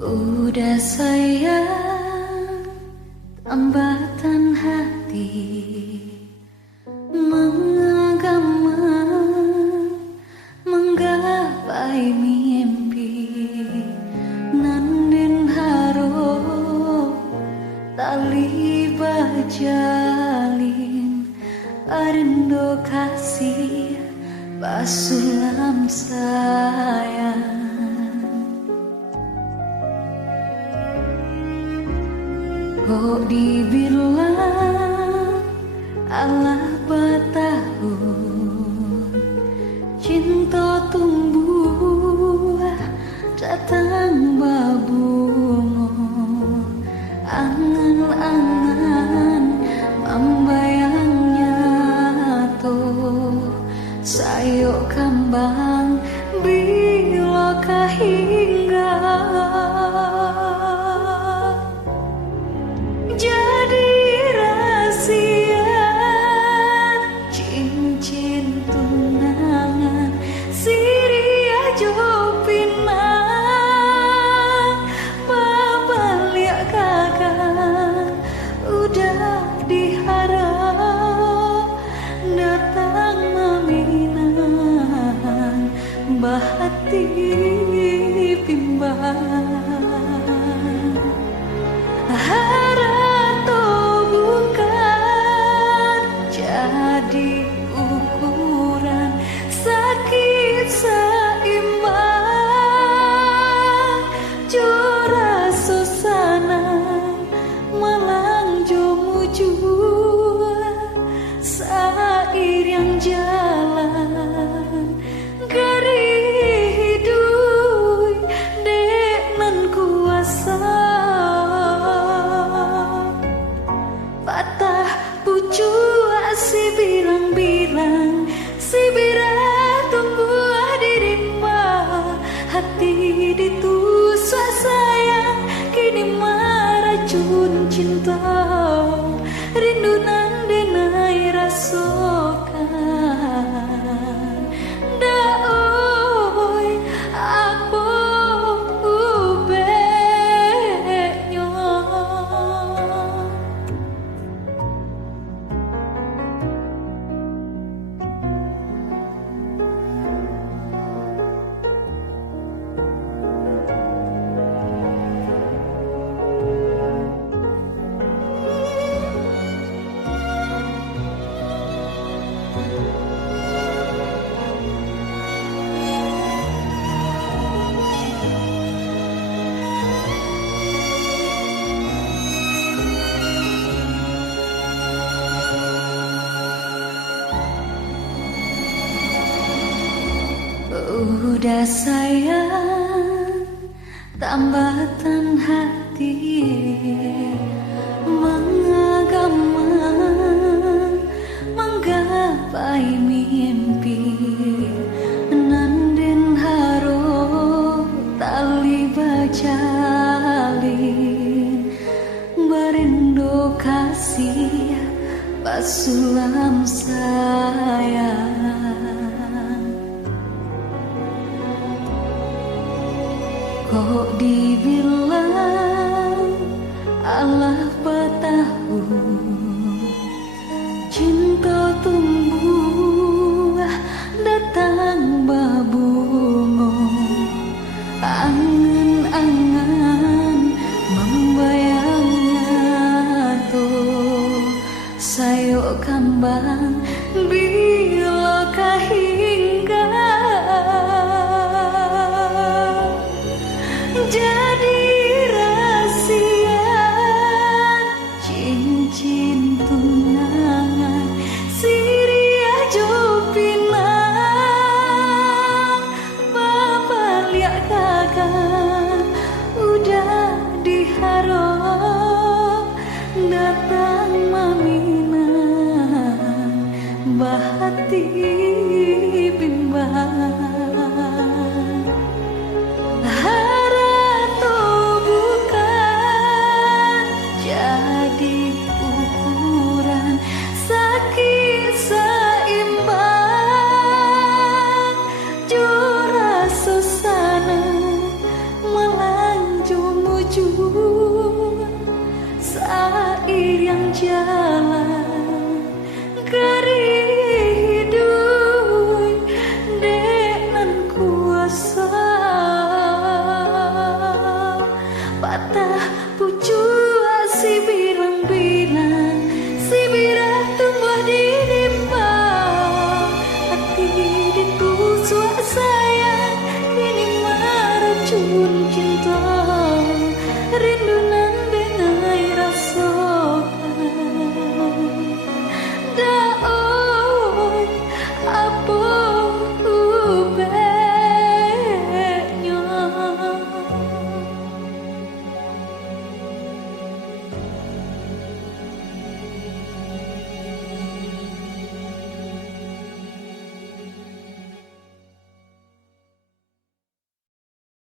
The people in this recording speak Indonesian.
Udah sayang, tambatan hati mengagama, menggapai mimpi nandin haro tali bajalin arindo kasih basulam sayang. Kok dibilang Allah bertahun, cinta tumbuh datang babungo, angan-angan membayangnya tuh sayo kambang bilakah hingga jadi rahasia cincin tunangan Siria Jopinang babaliak kakak udah diharap datang meminang bahati pimbang di ukuran sakit seimbang curah susana malang jomujua sair yang jalan garih hidup dek nan kuasa patah pucuk si bilang-bilang si birah tumbuh di rimba hati ditusuk sayang kini meracun cinta rindu nan denai rasakan daoi aku ubeknya. Udah sayang, tambatan hati mengagama, menggapai mimpi nandin haro tali bajalin berindo kasih basulam sayang. Kok dibilang Allah bertahun, cinta tumbuh datang babungo, angan-angan membayangnya tuh sayo kambang